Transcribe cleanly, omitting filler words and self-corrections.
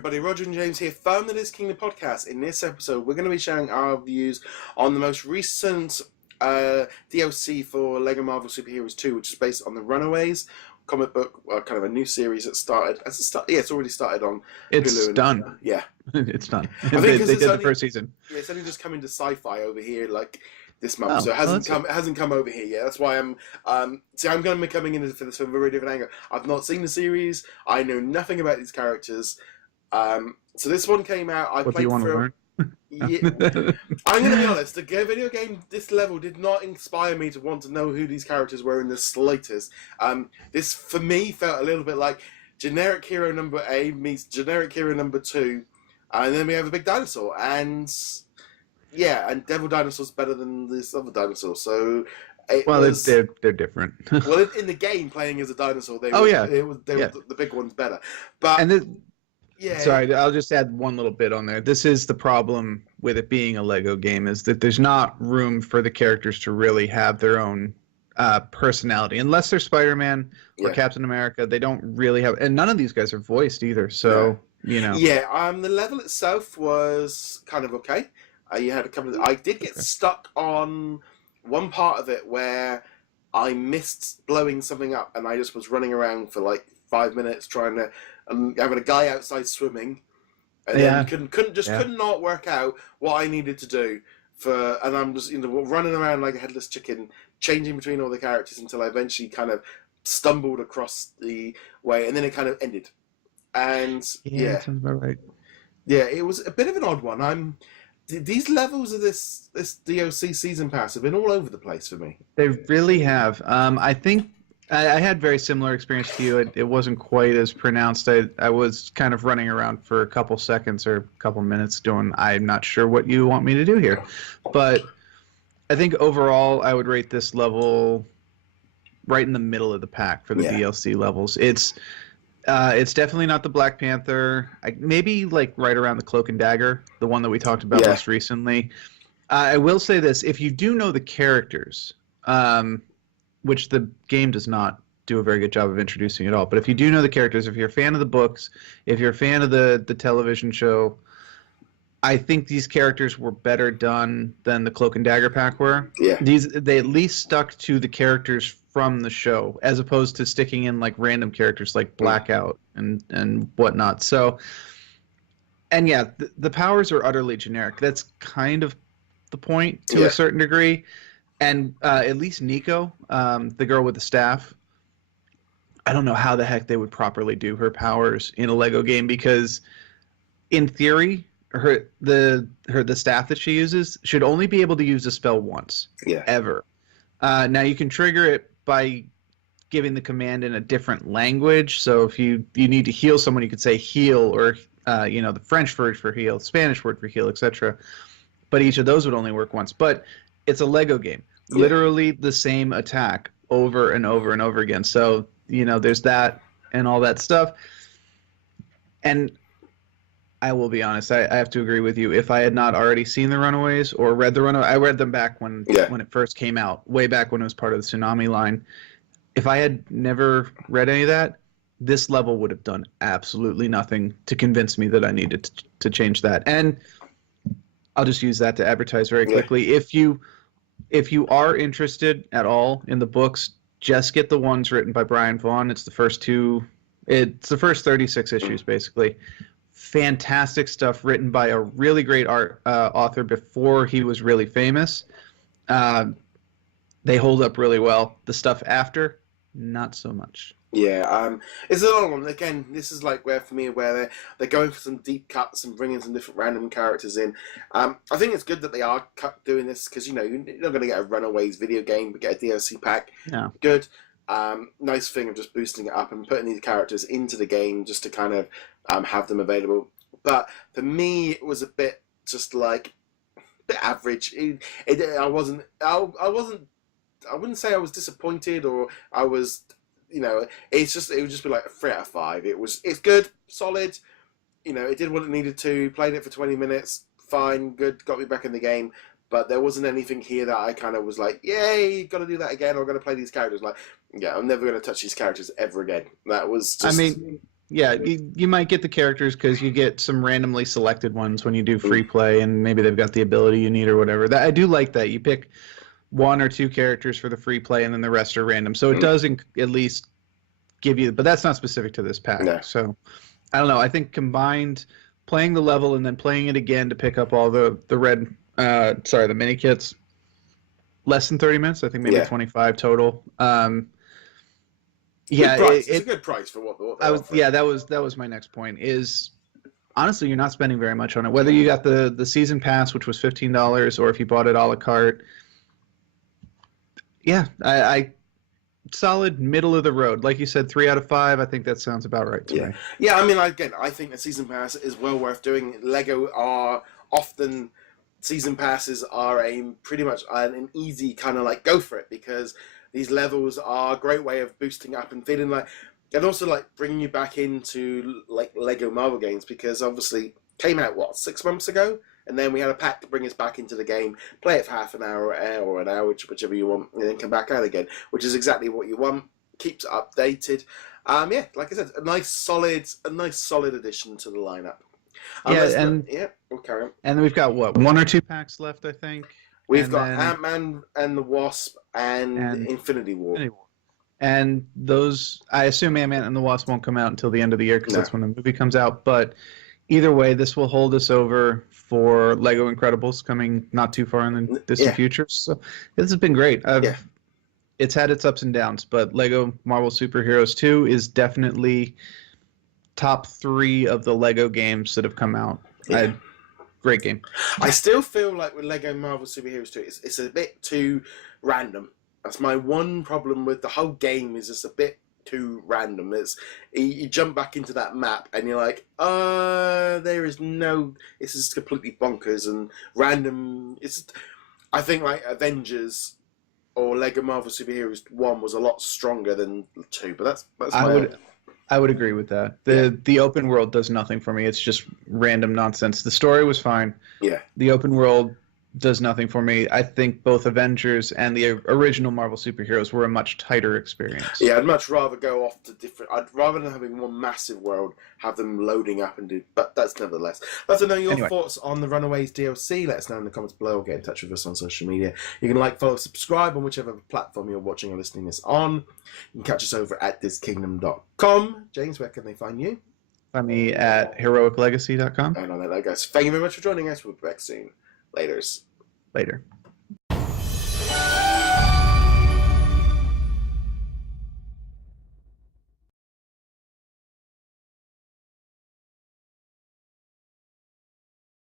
Everybody, Roger and James here from the DisKingdom Podcast. In this episode, we're going to be sharing our views on the most recent DLC for LEGO Marvel Superheroes 2, which is based on the Runaways comic book, kind of a new series that started. It's already started on It's Hulu. done. Yeah. It's done. I think they did only, the first season. Yeah, it's only just coming to Sci-Fi over here, like this month, Oh, so it hasn't come over here yet. That's why I'm going to be coming into this from a very different angle. I've not seen the series. I know nothing about these characters. So this one came out. What do you want to learn? Yeah, I'm going to be honest. The video game this level did not inspire me to want to know who these characters were in the slightest. This for me felt a little bit like generic hero number A meets generic hero number 2, and then we have a big dinosaur, and Devil Dinosaur's better than this other dinosaur. So they're different. Well, in the game, playing as a dinosaur, the big one's better. But Sorry, I'll just add one little bit on there. This is the problem with it being a Lego game, is that there's not room for the characters to really have their own personality. Unless they're Spider-Man or Captain America, they don't really have... And none of these guys are voiced either, so, you know. Yeah, the level itself was kind of okay. You had a couple of... I did get stuck on one part of it where I missed blowing something up, and I just was running around for like 5 minutes trying to... having a guy outside swimming, and then could not work out what I needed to do and I'm just running around like a headless chicken, changing between all the characters until I eventually kind of stumbled across the way, and then it kind of ended. And that sounds about right. Yeah, it was a bit of an odd one. These levels of this DLC season pass have been all over the place for me. They really have. I think I had very similar experience to you. It wasn't quite as pronounced. I was kind of running around for a couple seconds or a couple minutes doing, I'm not sure what you want me to do here. But I think overall I would rate this level right in the middle of the pack for the DLC levels. It's definitely not the Black Panther. Maybe like right around the Cloak and Dagger, the one that we talked about most recently. I will say this, if you do know the characters... which the game does not do a very good job of introducing at all. But if you do know the characters, if you're a fan of the books, if you're a fan of the television show, I think these characters were better done than the Cloak and Dagger pack were. Yeah. They at least stuck to the characters from the show, as opposed to sticking in like random characters like Blackout and whatnot. So, and the powers are utterly generic. That's kind of the point to a certain degree. And at least Nico, the girl with the staff, I don't know how the heck they would properly do her powers in a Lego game, because in theory, the staff that she uses should only be able to use a spell once, ever. Now you can trigger it by giving the command in a different language. So if you need to heal someone, you could say heal, or the French word for heal, Spanish word for heal, etc. But each of those would only work once. But it's a Lego game. Literally the same attack over and over and over again. So, there's that and all that stuff. And I will be honest, I have to agree with you. If I had not already seen the Runaways or read the Runaways, I read them back when it first came out, way back when it was part of the Tsunami line. If I had never read any of that, this level would have done absolutely nothing to convince me that I needed to change that. And I'll just use that to advertise very quickly. If you are interested at all in the books, just get the ones written by Brian Vaughan. It's the first 36 issues, basically. Fantastic stuff written by a really great author before he was really famous. They hold up really well. The stuff after, not so much. Yeah, it's another one. Again, this is like where they're going for some deep cuts and bringing some different random characters in. I think it's good that they are doing this, because you're not going to get a Runaways video game, but get a DLC pack. No. Good. Nice thing of just boosting it up and putting these characters into the game just to kind of have them available. But for me, it was a bit just like a bit average. I wouldn't say I was disappointed or I was. It would just be like a 3 out of 5. It's good, solid. It did what it needed to. Played it for 20 minutes, fine, good, got me back in the game. But there wasn't anything here that I kind of was like, yay, got to do that again, or got to play these characters. Like, I'm never going to touch these characters ever again. That was just... Yeah, you might get the characters because you get some randomly selected ones when you do free play, and maybe they've got the ability you need or whatever. That I do like that. You pick 1 or 2 characters for the free play, and then the rest are random. So it does at least give you, but that's not specific to this pack. No. So I don't know. I think combined playing the level and then playing it again to pick up all the mini kits, less than 30 minutes. I think maybe 25 total. It's a good price for what that was my next point. Is honestly, you're not spending very much on it. Whether you got the season pass, which was $15, or if you bought it a la carte. Yeah, I solid middle of the road. Like you said, 3 out of 5. I think that sounds about right to me. Yeah. I mean, again, I think the season pass is well worth doing. Lego are often season passes are pretty much an easy kind of like go for it, because these levels are a great way of boosting up and feeling like, and also like bringing you back into like Lego Marvel games, because obviously came out 6 months ago, and then we had a pack to bring us back into the game, play it for half an hour or an hour, whichever you want, and then come back out again, which is exactly what you want. Keeps it updated. Like I said, a nice solid addition to the lineup. We'll carry on. And we've got 1 or 2 packs left, I think. We've got Ant-Man and the Wasp and Infinity War. And those, I assume Ant-Man and the Wasp won't come out until the end of the year, because that's when the movie comes out. But either way, this will hold us over for Lego Incredibles coming not too far in the distant future. So this has been great. It's had its ups and downs, but Lego Marvel Super Heroes 2 is definitely top 3 of the Lego games that have come out. Great game. I still feel like with Lego Marvel Super Heroes 2, it's a bit too random. That's my one problem with the whole game, is just a bit too random. You jump back into that map and you're like, this is completely bonkers and random. I think like Avengers or Lego Marvel Super Heroes 1 was a lot stronger than 2, but that's I would agree with that. The open world does nothing for me. It's just random nonsense. The story was fine. Yeah. The open world does nothing for me. I think both Avengers and the original Marvel superheroes were a much tighter experience. Yeah, I'd much rather go off to different... I'd rather than having one massive world, have them loading up and do... But that's nevertheless. Let us know your thoughts on the Runaways DLC. Let us know in the comments below, or get in touch with us on social media. You can like, follow, subscribe on whichever platform you're watching or listening this on. You can catch us over at DisKingdom.com. James, where can they find you? Find me at HeroicLegacy.com. And on that, guys, thank you very much for joining us. We'll be back soon. Later.